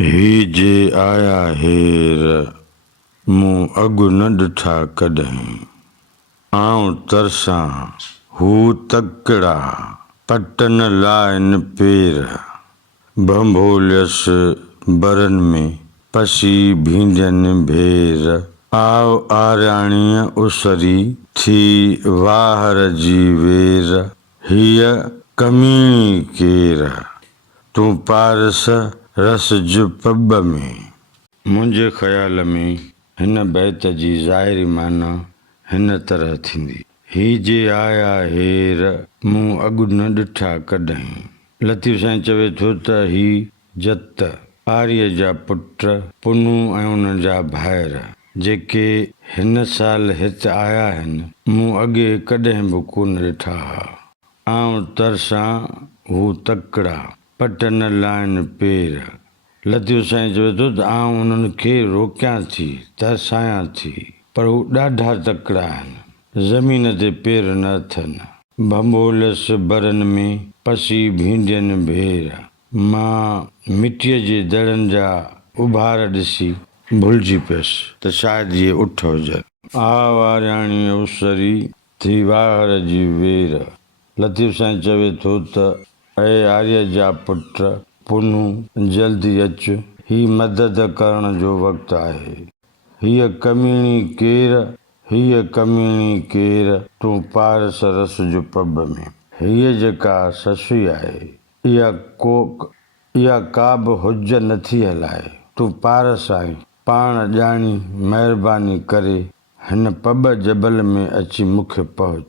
ही जे आया हेर मूं अॻु न ॾिठा कॾहिं। आऊं तरसां हू तकिड़ा पट न लाइन पेर। भंभोलियस बरन में पसी भींडियनि भेर। आव आरियाणीअ उसरी थी वाहर जी वेर। हीअ कमीणी केर तूं पारस रस जो पब में। मुंहिंजे ख़्याल में हिन बैत जी ज़ाहिरी माना हिन तरह थींदी। ही जे आया हेर मूं अॻु न ॾिठा कॾहिं। लतीफ़ साईं चवे थो त ही जत आर्य जा पुट पुनू ऐं उन्हनि जा भाइर जेके हिन साल हिते आया आहिनि मूं अॻे कॾहिं बि कोन ॾिठा हुआ। आऊं तरसां हू तकिड़ा पट न लाइन पेर। लतीफ़ साईं चवे थो त आऊं उन्हनि खे रोकियां थी, तरसायां थी, पर हू ॾाढा तकिड़ा आहिनि, ज़मीन ते पेर न अथनि। भंभोलियस बरन में पसी भींडियनि भेर। मां मिटीअ जे दड़नि जा उभार ॾिसी भुलिजी पियसि त शायदि इहे उठ हुजनि। आव आरियाणीअ उसरी थी वाहर जी वेर। लतीफ़ साईं चवे थो त ऐं आर्य जा पुट पुनू जल्दी अच, ही मदद करण जो वक़्तु आहे। हीअ कमीणी केर, हीअ कमीणी केर तूं पारस रस जो पब में। हीअ जेका ससुई आहे इहा का बि हुज नथी हलाए। तूं पारस आहीं, पाण ॼाणी महिरबानी करे हिन पब जबल में अची मूंखे पहुच।